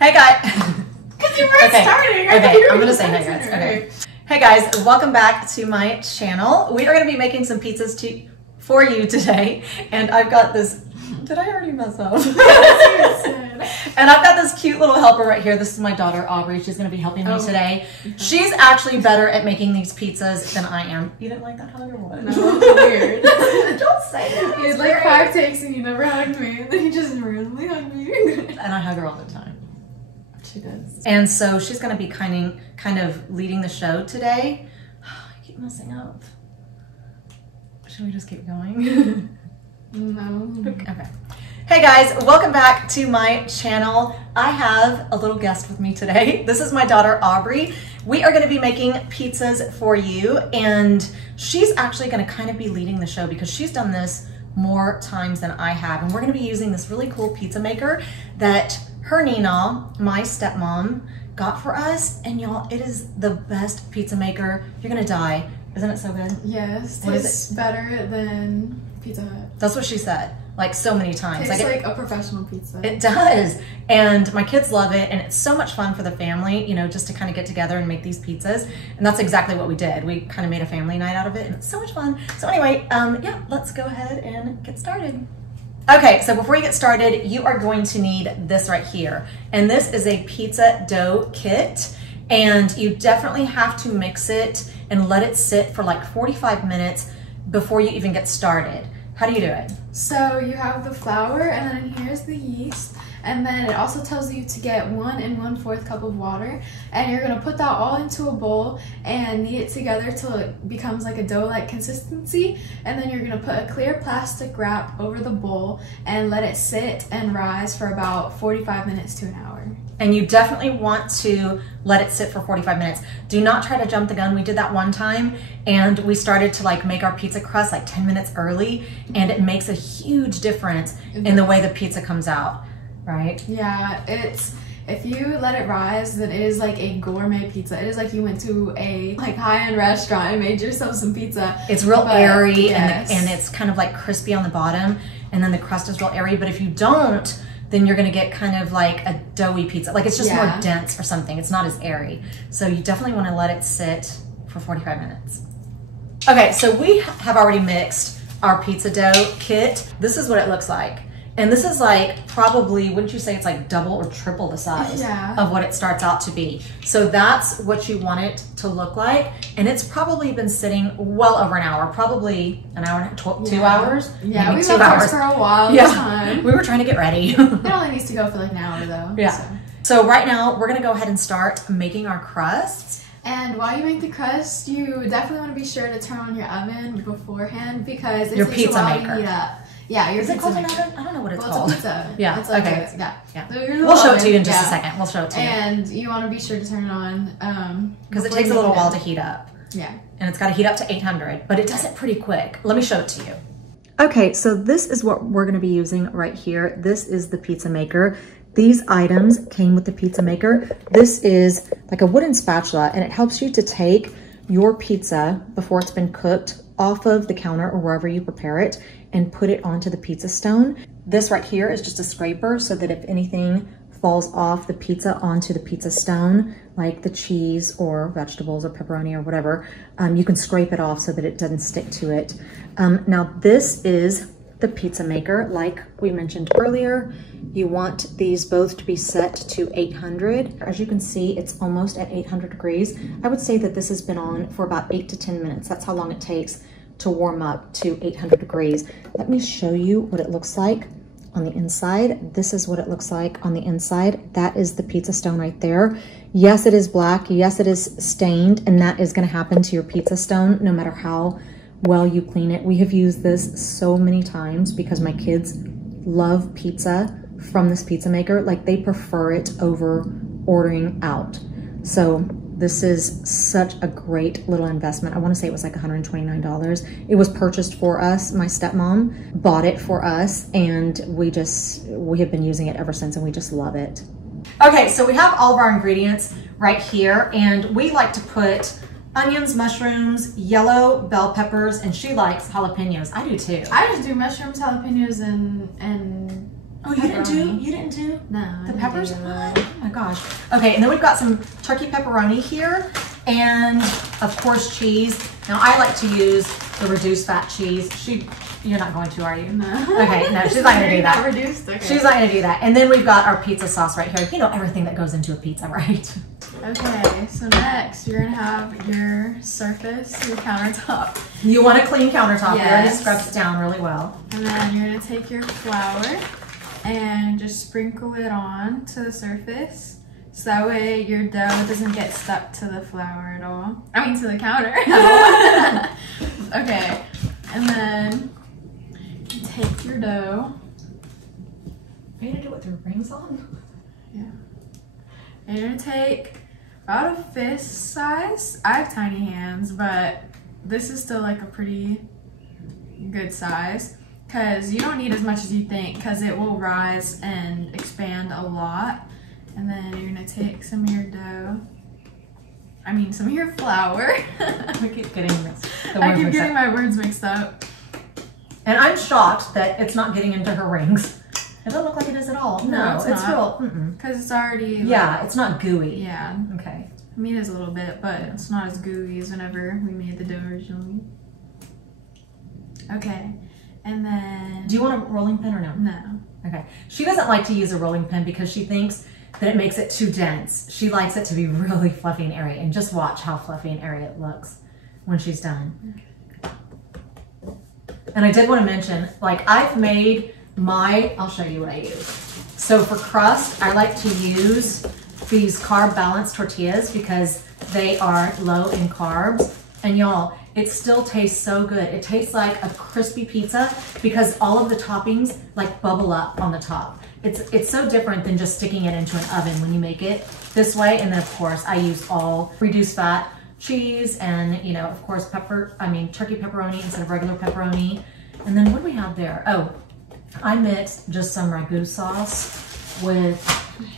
Hey guys. Because you weren't starting. Okay, I'm gonna say hey guys. Okay. Hey guys, welcome back to my channel. We are gonna be making some pizzas for you today, and I've got this. Did I already mess up? And I've got this cute little helper right here. This is my daughter Aubrey. She's gonna be helping me today. She's actually better at making these pizzas than I am. You didn't like that hug or what? No, it's weird. Don't say that. You had like 5 takes and you never hugged me. And then you just randomly hugged me. And I hug her all the time. She does. And so she's going to be kind of leading the show today. I keep messing up. Should we just keep going? No. Okay. Hey guys, welcome back to my channel. I have a little guest with me today. This is my daughter Aubrey. We are going to be making pizzas for you, and she's actually going to kind of be leading the show because she's done this more times than I have. And we're going to be using this really cool pizza maker that her Nina, my stepmom, got for us. And y'all, it is the best pizza maker. You're gonna die. Isn't it so good? Yes, tastes better than Pizza Hut. That's what she said, like so many times. Tastes like a professional pizza. It does. And my kids love it, and it's so much fun for the family, you know, just to kind of get together and make these pizzas. And that's exactly what we did. We kind of made a family night out of it, and it's so much fun. So anyway, yeah, let's go ahead and get started. Okay, so before you get started, you are going to need this right here. And this is a pizza dough kit. And you definitely have to mix it and let it sit for like 45 minutes before you even get started. How do you do it? So you have the flour, and then here's the yeast. And then it also tells you to get 1 1/4 cup of water, and you're gonna put that all into a bowl and knead it together till it becomes like a dough-like consistency. And then you're gonna put a clear plastic wrap over the bowl and let it sit and rise for about 45 minutes to an hour. And you definitely want to let it sit for 45 minutes. Do not try to jump the gun. We did that one time, and we started to like make our pizza crust like 10 minutes early, and it makes a huge difference in the way the pizza comes out. Right? Yeah, if you let it rise, then it is like a gourmet pizza. It is like you went to a like high-end restaurant and made yourself some pizza. It's real airy, yes. and it's kind of like crispy on the bottom, and then the crust is real airy. But if you don't, then you're gonna get kind of like a doughy pizza. Like it's just more dense or something. It's not as airy. So you definitely wanna let it sit for 45 minutes. Okay, so we have already mixed our pizza dough kit. This is what it looks like. And this is like probably, wouldn't you say it's like double or triple the size of what it starts out to be. So that's what you want it to look like. And it's probably been sitting well over an hour, probably an hour and 2 hours. Yeah, maybe we 2 hours for a while this time. We were trying to get ready. It only needs to go for like an hour though. Yeah. So right now we're gonna go ahead and start making our crusts. And while you make the crust, you definitely want to be sure to turn on your oven beforehand because it your takes pizza a while maker. to heat up. Yeah, your Is it called an oven? I don't know what it's called. It's a pizza. Yeah. It's like okay. Yeah. So we'll show it to you in just a second. We'll show it to you. And you want to be sure to turn it on because it takes a little while to heat up. Yeah. And it's got to heat up to 800, but it does it pretty quick. Let me show it to you. Okay, so this is what we're going to be using right here. This is the pizza maker. These items came with the pizza maker. This is like a wooden spatula, and it helps you to take your pizza before it's been cooked off of the counter or wherever you prepare it and put it onto the pizza stone. This right here is just a scraper so that if anything falls off the pizza onto the pizza stone, like the cheese or vegetables or pepperoni or whatever, you can scrape it off so that it doesn't stick to it. Now this is the pizza maker. Like we mentioned earlier, you want these both to be set to 800. As you can see, it's almost at 800 degrees. I would say that this has been on for about 8 to 10 minutes. That's how long it takes to warm up to 800 degrees. Let me show you what it looks like on the inside. This is what it looks like on the inside. That is the pizza stone right there. Yes, it is black. Yes, it is stained, and that is gonna happen to your pizza stone no matter how well you clean it. We have used this so many times because my kids love pizza from this pizza maker. Like they prefer it over ordering out. So this is such a great little investment. I want to say it was like $129. It was purchased for us. My stepmom bought it for us, and we have been using it ever since, and we just love it. Okay, so we have all of our ingredients right here, and we like to put onions, mushrooms, yellow bell peppers, and she likes jalapenos. I do too. I just do mushrooms, jalapenos, and Oh, you didn't do No, the peppers? Oh my gosh. Okay, and then we've got some turkey pepperoni here, and of course cheese. Now I like to use the reduced fat cheese. You're not going to, are you? No. Okay, no, she's not gonna do that. Reduced? Okay. She's not gonna do that. And then we've got our pizza sauce right here. You know everything that goes into a pizza, right? Okay, so next you're gonna have your surface, your countertop. You want a clean countertop. Yes. We already scrubbed it down really well. And then you're gonna take your flour and just sprinkle it on to the surface. So that way your dough doesn't get stuck to the flour at all. I mean to the counter at all. Okay, and then you take your dough. Are you gonna do it with your rings on? Yeah. And you're gonna take about a fist size. I have tiny hands, but this is still like a pretty good size. Because you don't need as much as you think, because it will rise and expand a lot. And then you're gonna take some of your dough. I mean, some of your flour. I keep getting this. I keep getting my words mixed up. And I'm shocked that it's not getting into her rings. It doesn't look like it is at all. No, it's not. Real. Because it's already. Yeah, it's not gooey. Yeah. Okay. I mean, it is a little bit, but it's not as gooey as whenever we made the dough originally. Okay. And then... Do you want a rolling pin or no? No. Okay. She doesn't like to use a rolling pin because she thinks that it makes it too dense. She likes it to be really fluffy and airy. And just watch how fluffy and airy it looks when she's done. And I did want to mention, like I've made I'll show you what I use. So for crust, I like to use these carb balanced tortillas because they are low in carbs. And y'all, it still tastes so good. It tastes like a crispy pizza because all of the toppings like bubble up on the top. It's so different than just sticking it into an oven when you make it this way. And then of course I use all reduced fat cheese and, you know, of course turkey pepperoni instead of regular pepperoni. And then what do we have there? Oh, I mixed just some ragu sauce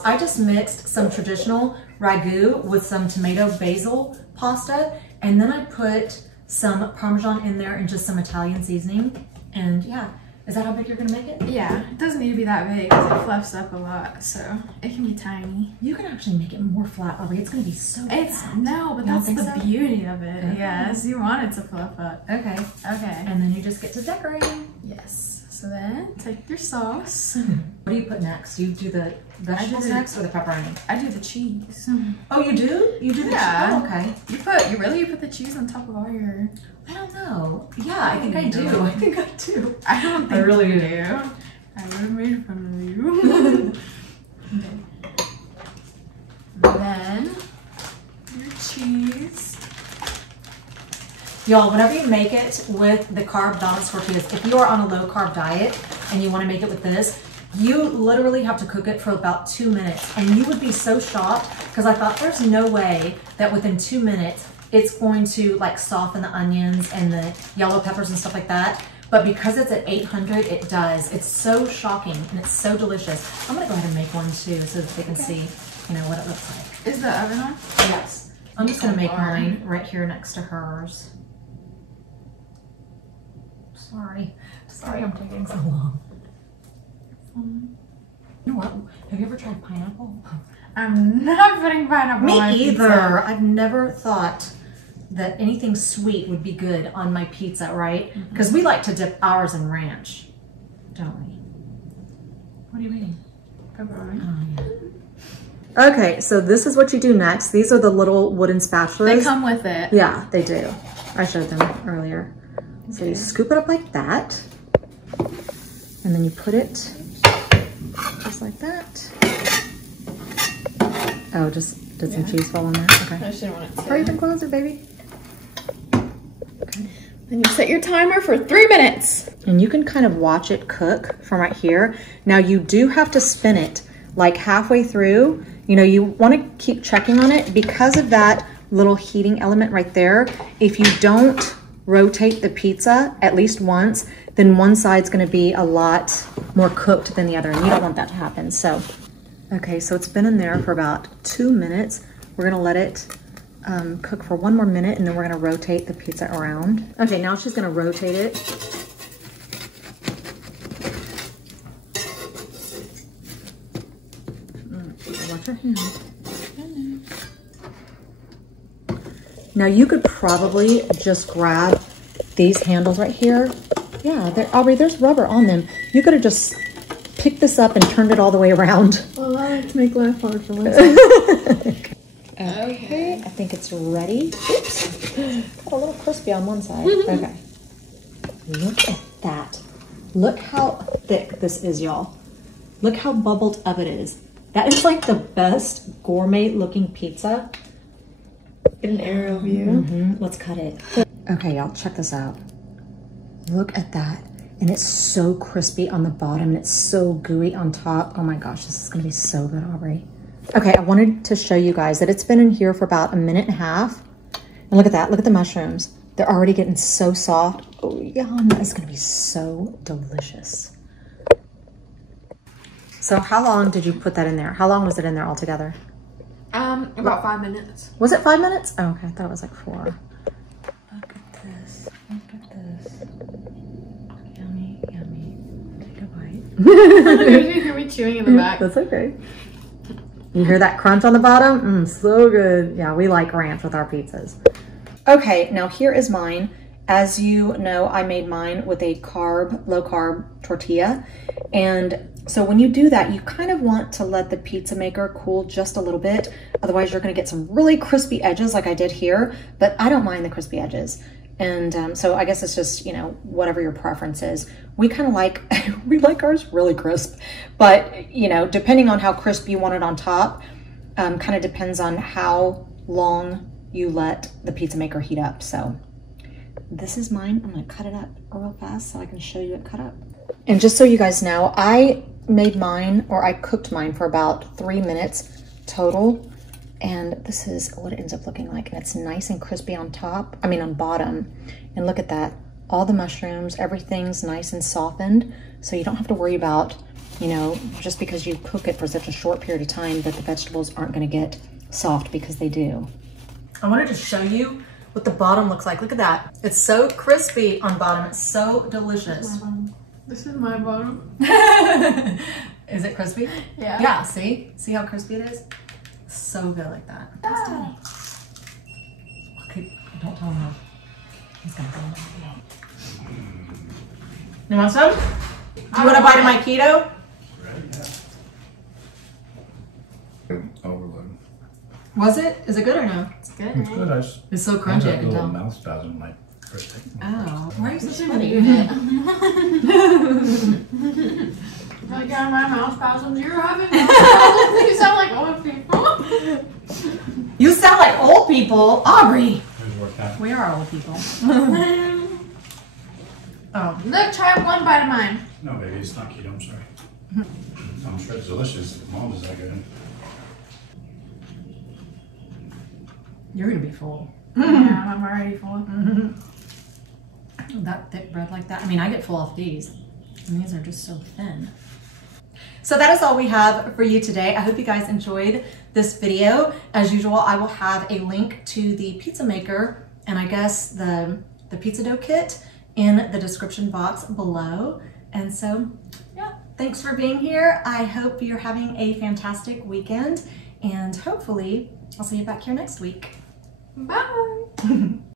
I just mixed some traditional ragu with some tomato basil pasta. And then I put some Parmesan in there and just some Italian seasoning. And yeah, is that how big you're gonna make it? Yeah, it doesn't need to be that big because it fluffs up a lot, so it can be tiny. You can actually make it more flat, Aubrey. It's gonna be so flat. No, but that's the beauty of it. Okay. Yes, you want it to fluff up. Okay. Okay. And then you just get to decorating. Yes. So then, take your sauce. What do you put next? You do the vegetables next or the pepperoni? I do the cheese. Oh, you do? You do the cheese? Oh, okay. You put the cheese on top of all your... I don't know. Yeah, I think I do. I think I do. I don't think I really you do. I would have made fun of you. Okay. Then, your cheese. Y'all, whenever you make it with the carb balanced tortillas, if you are on a low carb diet and you want to make it with this, you literally have to cook it for about 2 minutes. And you would be so shocked because I thought there's no way that within 2 minutes it's going to like soften the onions and the yellow peppers and stuff like that. But because it's at 800, it does. It's so shocking and it's so delicious. I'm gonna go ahead and make one too so that they can see, you know, what it looks like. Is the oven on? Yes. I'm just gonna make mine right here next to hers. Sorry I'm taking so long. You know what? Have you ever tried pineapple? I'm not putting pineapple on my Me either. pizza. I've never thought that anything sweet would be good on my pizza, right? Because we like to dip ours in ranch, don't we? What are you eating? Pepperoni. Oh, yeah. Okay, so this is what you do next. These are the little wooden spatulas. They come with it. Yeah, they do. I showed them earlier. So you scoop it up like that, and then you put it just like that. Oh, just did some cheese fall in there? Okay. I just didn't want it to. Or even closer, baby. Okay. Then you set your timer for 3 minutes. And you can kind of watch it cook from right here. Now you do have to spin it like halfway through. You know, you want to keep checking on it because of that little heating element right there. If you don't rotate the pizza at least once, then one side's going to be a lot more cooked than the other, and you don't want that to happen. So, okay, so it's been in there for about 2 minutes. We're going to let it cook for 1 more minute, and then we're going to rotate the pizza around. Okay, now she's going to rotate it. careful, watch your hand. Now you could probably just grab these handles right here. Yeah, Aubrey, there's rubber on them. You could have just picked this up and turned it all the way around. Well, I like to make life hard for myself. Okay, I think it's ready. Oops, got a little crispy on one side. Okay, look at that. Look how thick this is, y'all. Look how bubbled up it is. That is like the best gourmet looking pizza. Get an aerial view. Let's cut it. Okay, y'all, check this out. Look at that. And it's so crispy on the bottom and it's so gooey on top. Oh my gosh, this is gonna be so good, Aubrey. Okay, I wanted to show you guys that it's been in here for about a minute and a half. And look at that, look at the mushrooms. They're already getting so soft. Oh, yum, that is gonna be so delicious. So how long did you put that in there? How long was it in there altogether? About 5 minutes. Was it 5 minutes? Oh, okay, I thought it was like 4. Look at this, look at this. Yummy, yummy. Take a bite. You hear me chewing in the back. That's okay. You hear that crunch on the bottom? So good. Yeah, we like ranch with our pizzas. Okay, now here is mine. As you know, I made mine with a low carb tortilla. And so when you do that, you kind of want to let the pizza maker cool just a little bit. Otherwise, you're gonna get some really crispy edges like I did here, but I don't mind the crispy edges. And so I guess it's just, you know, whatever your preference is. We kind of like, we like ours really crisp, but you know, depending on how crisp you want it on top, kind of depends on how long you let the pizza maker heat up. So this is mine. I'm gonna cut it up real fast so I can show you it cut up. And just so you guys know, I made mine, or I cooked mine for about 3 minutes total. And this is what it ends up looking like. And it's nice and crispy on top, I mean on bottom. And look at that, all the mushrooms, everything's nice and softened. So you don't have to worry about, you know, just because you cook it for such a short period of time that the vegetables aren't gonna get soft, because they do. I wanted to show you what the bottom looks like. Look at that. It's so crispy on bottom. It's so delicious. This is my bottom. Is it crispy? Yeah. Yeah, see? See how crispy it is? So good like that. Ah. Okay, don't tell him how. He's gonna go. You want some? Do you want a bite of my keto? Overload. Was it? Is it good or no? It's good, It's right? good. It's so crunchy, I a can little tell. mouth spasm like first thing. Oh, why are you This so is funny? Like, yeah, my mouth spasms. You're having mouth spasms. You sound like old people. You sound like old people. Aubrey. Here's work out. We are old people. Oh. Look, try one bite of mine. No, baby, it's not keto. I'm sorry. I'm sure it's delicious. Mom is that good. You're gonna be full. Yeah, I'm already full. That thick bread like that. I mean, I get full off these. And these are just so thin. So that is all we have for you today. I hope you guys enjoyed this video. As usual, I will have a link to the pizza maker and I guess the pizza dough kit in the description box below. And so, yeah, thanks for being here. I hope you're having a fantastic weekend and hopefully I'll see you back here next week. Bye.